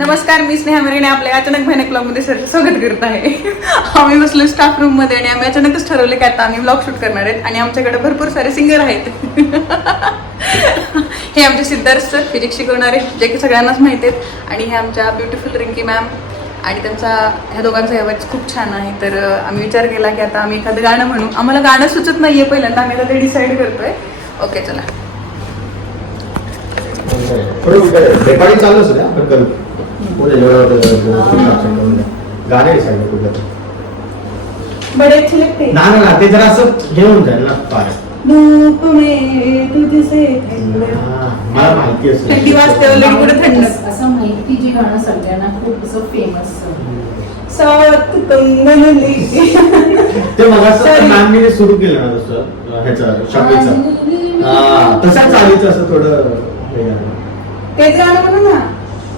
नमस्कार मी स्नेहा मरीने आपल्या अचानक भयानक मध्ये सर स्वागत करत आहे आम्ही बसलो स्टाफ रूममध्ये आणि आम्ही अचानकच ठरवले की आता आम्ही ब्लॉग शूट करणार आहेत आणि आमच्याकडे भरपूर सारे सिंगर आहेत हे आमचे सिद्धार्थ सर फिजिक्स शिकवणारे जे की सगळ्यांनाच माहिती आहेत आणि हे आमच्या ब्युटिफुल रिंकी मॅम आणि त्यांचा ह्या दोघांचा आवाज खूप छान आहे तर आम्ही विचार केला की आता आम्ही एखादं गाणं म्हणू आम्हाला गाणं सुचत नाहीये पहिल्यांदा आम्ही आता ते डिसाईड करतोय ओके चला गाणे ना ते जरा असं घेऊन जाईल ना असं माहिती गाणं सगळ्यांना खूप असं फेमस सात ते मला नांदीने सुरू केलं ना तसं ह्याचा तसं असं थोडं ते गाणं म्हणून ना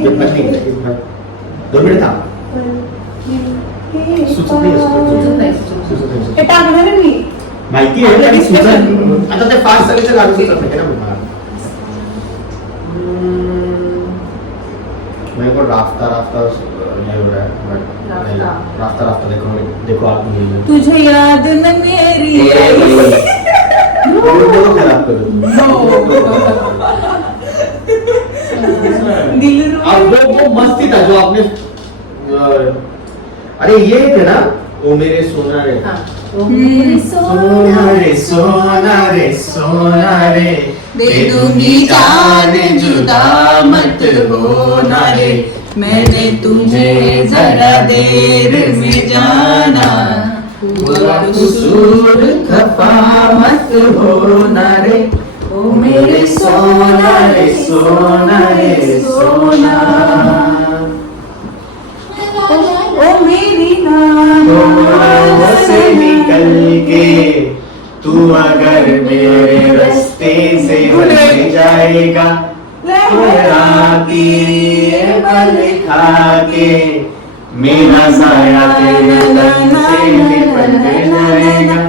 Get back in there. दोन माहिती आहे आणि सुचत आता ते फास्ट सगळीचं लागू सुचत नाही ना मला मेरे को राफ्ता राफ्ता नहीं हो रहा है but नहीं, देखो देखो आप नहीं तुझे याद न मेरी बोलो बोलो खराब करो No. अब वो वो मस्ती था जो आपने अरे ये थे ना वो मेरे सोना रे हाँ, सोना रे सोना रे सोना रे बेदुनी जाने जुदा मत होना रे मैंने तुझे जरा देर में जाना पूरा कसूर खफा मत होना रे मेरे सोना रे सोना रे सोना ओ मेरी नाम से निकल के तू अगर मेरे रास्ते से हट जाएगा तो राती पल खा के मेरा साया तेरे दम से निकल जाएगा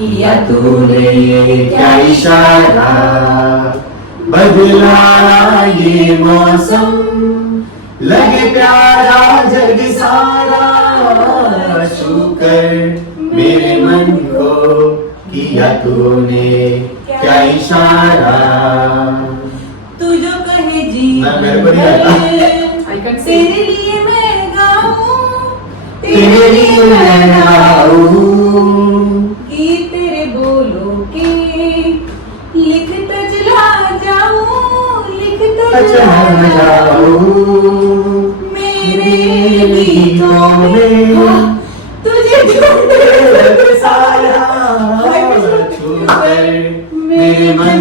किया तूने क्या इशारा बदला ये मौसम लगे प्यारा जग सारा शुक्र मेरे मन को किया तूने क्या इशारा तू जो कहे जी तेरे लिए मैं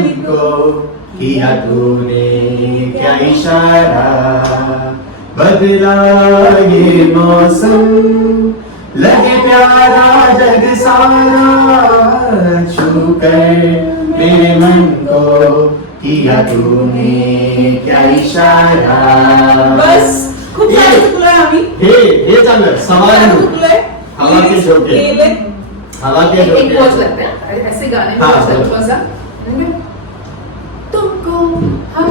को किया तूने क्या इशारा बदला ये मौसम लगे प्यारा जग सारा छू कर मेरे मन को किया तूने क्या इशारा बस सारे हे हे हवा के हवा के एक ऐसे गाने में हाँ,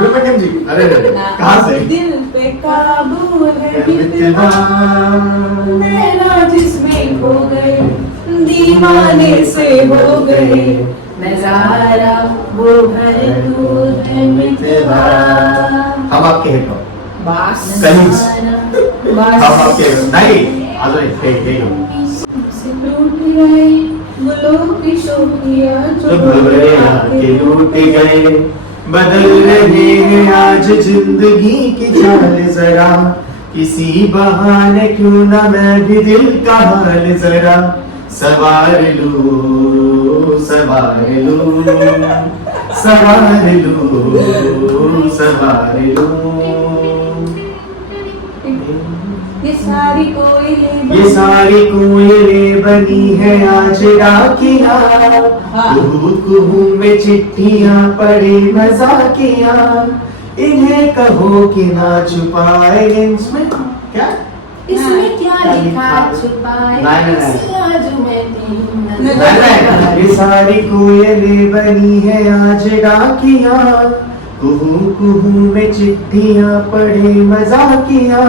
सुब्रमण्यम जी अरे अरे कहाँ से दिल पे काबू है बितना मेरा जिसमें खो गए दीवाने से हो गए नजारा वो भर दूर है मितवा हम आपके हैं बस कलीग्स हम आपके नहीं अरे हे हे से टूट गए गुलों की शोभिया जो भवरे आके लूट गए बदल रहे हैं आज जिंदगी की चाल जरा किसी बहाने क्यों ना मैं भी दिल का हाल जरा सवार लू सवार लू सवार लू सवार लू ये सारी कोयले बनी है आज डाकिया हाँ। कुहू में चिट्ठियां पड़े मजाकिया इन्हें कहो कि ना छुपाए इसमें क्या इसमें क्या लिखा छुपाए ये सारी कोयले बनी है आज डाकिया कुहू कुहू में चिट्ठियां पड़े मजाकिया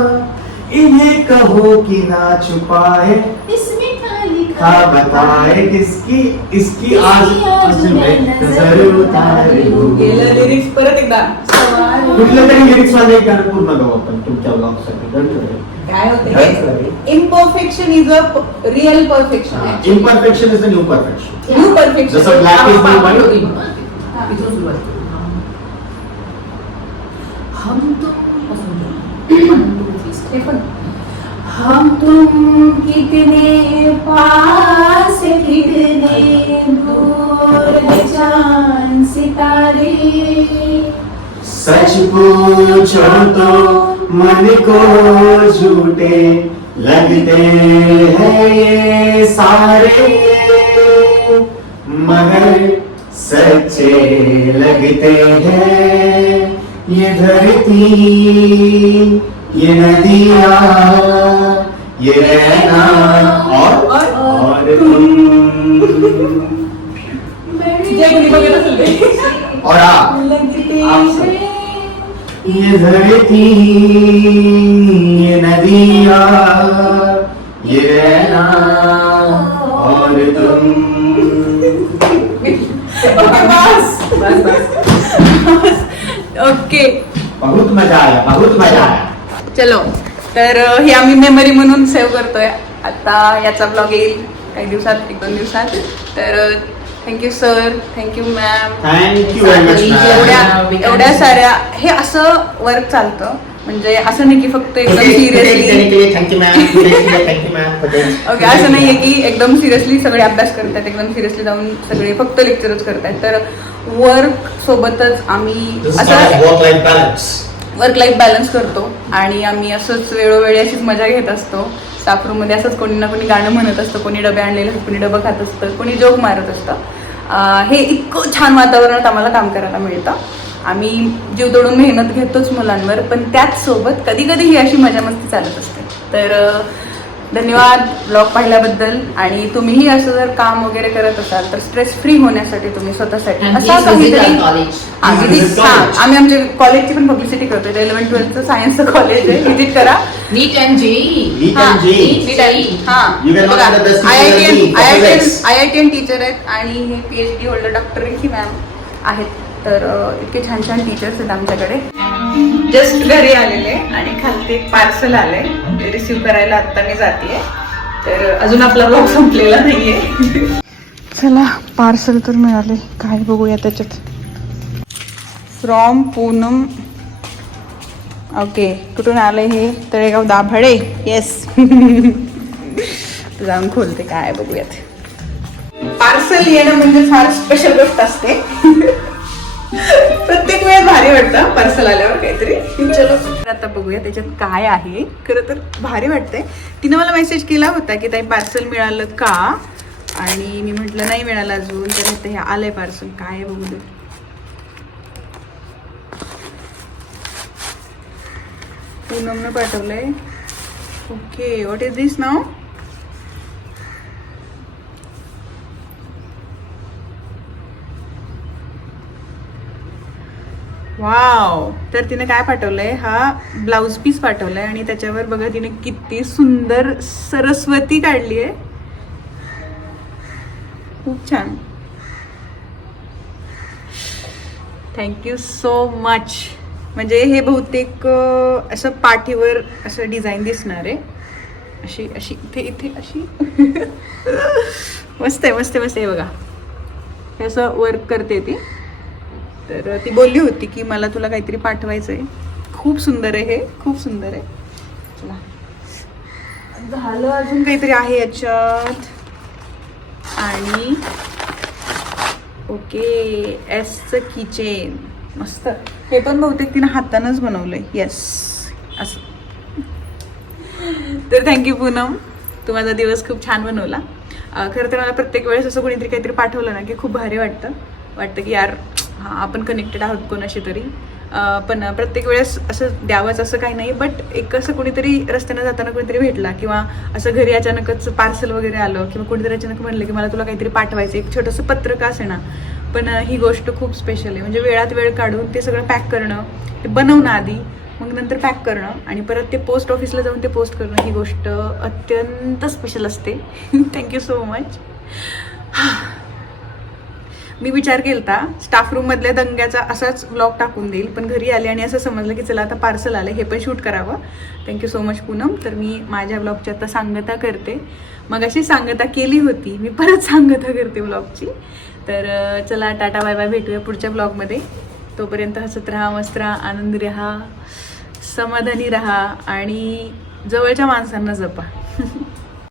इन्हें कहो कि ना छुपाए इसमें था बताए किसकी इसकी आज आज में नजर उतारे गेलं लिरिक्स परत एकदा कुठलं तरी लिरिक्स माझं एक गाणं पूर्ण गाऊ आपण तुमच्या ब्लॉग साठी डन काय होते imperfection is a real perfection imperfection is a new perfection new जसं perfection black is new white इथून सुरुवात करू. हम तो हम तुम कितने पास कितने दूर जान सितारे सच पूछो तो मन को झूठे लगते हैं ये सारे मगर सच्चे लगते हैं ये धरती ये नदिया ये रहना और और, तुम और आप ये धरती ये नदिया ये रहना और तुम बस बस ओके बहुत मजा आया बहुत मजा आया चलो तर हे आम्ही मेमरी म्हणून सेव्ह करतोय आता याचा ब्लॉग येईल काही दिवसात एक दोन दिवसात तर थँक्यू सर थँक्यू मॅम एवढ्या एवढ्या साऱ्या हे असं वर्क चालतं म्हणजे असं नाही की फक्त एकदम सिरियसली ओके असं आहे की एकदम सिरियसली सगळे अभ्यास करतात एकदम सिरियसली जाऊन सगळे फक्त लेक्चरच करतात तर वर्क सोबतच आम्ही असं वर्क लाईफ बॅलन्स करतो आणि आम्ही असंच वेळोवेळी अशीच मजा घेत असतो स्टाफ असंच कोणी ना कोणी गाणं म्हणत असतं कोणी डबे आणलेलं कोणी डबं खात असतं कोणी जोक मारत असतं हे इतकं छान वातावरणात आम्हाला काम करायला मिळतं आम्ही जीव तोडून मेहनत घेतोच मुलांवर पण त्याचसोबत कधी कधी ही अशी मजा मस्ती चालत असते तर धन्यवाद ब्लॉग पाहिल्याबद्दल आणि तुम्हीही असं जर काम वगैरे करत असाल तर स्ट्रेस फ्री होण्यासाठी तुम्ही स्वतःसाठी असा काहीतरी आम्ही आमच्या कॉलेजची पण पब्लिसिटी करतो इलेव्हन ट्वेल्थ सायन्स कॉलेज आहे व्हिजिट करा NEET and I T IITian teacher आहेत आणि हे पीएचडी होल्डर डॉक्टर ही मॅम आहेत तर इतके छान छान टीचर्स आहेत आमच्याकडे जस्ट घरी आलेले आणि खालती पार्सल आले रिसीव म्हणजे करायला आता मी जाते तर अजून आपला ब्लॉग संपलेला नाहीये चला पार्सल तर मिळाले काय बघूया त्याच्यात फ्रॉम पूनम ओके कुठून आले हे तळेगाव दाभाडे येस जाऊन खोलते काय बघूयात पार्सल येणं म्हणजे फार स्पेशल गोष्ट असते प्रत्येक वेळेस भारी वाटतं पार्सल आल्यावर काहीतरी चलो आता बघूया त्याच्यात काय आहे खर तर भारी वाटतंय तिनं मला मेसेज केला होता की ताई पार्सल मिळालं का आणि मी म्हटलं नाही मिळालं अजून तर ते हे आलंय पार्सल काय बघू दे पाठवलंय ओके व्हॉट इज दिस नाव वाव तर तिने काय पाठवलंय हा ब्लाऊज पीस पाठवलाय आणि त्याच्यावर बघा तिने किती सुंदर सरस्वती काढली आहे खूप छान थँक्यू सो मच म्हणजे हे बहुतेक असं पाठीवर असं डिझाईन दिसणार आहे अशी अशी इथे इथे अशी मस्त आहे मस्त मस्त आहे बघा हे असं वर्क करते ती तर ती बोलली होती की मला तुला काहीतरी पाठवायचं आहे खूप सुंदर आहे हे खूप सुंदर आहे झालं अजून काहीतरी आहे याच्यात आणि ओके एसचं किचेन मस्त हे पण बहुतेक तिनं हातानंच बनवलंय येस असं तर थँक्यू पूनम तू माझा दिवस खूप छान बनवला खरं तर मला प्रत्येक वेळेस असं कोणीतरी काहीतरी पाठवलं ना की खूप भारी वाटतं वाटतं की यार हां आपण कनेक्टेड आहोत कोणाशी तरी पण प्रत्येक वेळेस असं द्यावंच असं काही नाही बट एक असं कुणीतरी रस्त्यानं जाताना कोणीतरी भेटला किंवा असं घरी अचानकच पार्सल वगैरे आलं किंवा कुणीतरी अचानक म्हणलं की मला तुला काहीतरी पाठवायचं एक छोटंसं पत्रक असे ना पण ही गोष्ट खूप स्पेशल आहे म्हणजे वेळात वेळ काढून ते सगळं पॅक करणं ते बनवणं आधी मग नंतर पॅक करणं आणि परत ते पोस्ट ऑफिसला जाऊन ते पोस्ट करणं ही गोष्ट अत्यंत स्पेशल असते थँक्यू सो मच मी विचार केला स्टाफ रूममधल्या दंग्याचा असाच ब्लॉग टाकून देईल पण घरी आले आणि असं समजलं की चला आता पार्सल आलं हे पण शूट करावं थँक्यू सो मच पूनम तर मी माझ्या ब्लॉगची आता सांगता करते मग अशी सांगता केली होती मी परत सांगता करते ब्लॉगची तर चला टाटा बाय बाय भेटूया पुढच्या ब्लॉगमध्ये तोपर्यंत हसत राहा मस्त राहा आनंद राहा समाधानी राहा आणि जवळच्या माणसांना जपा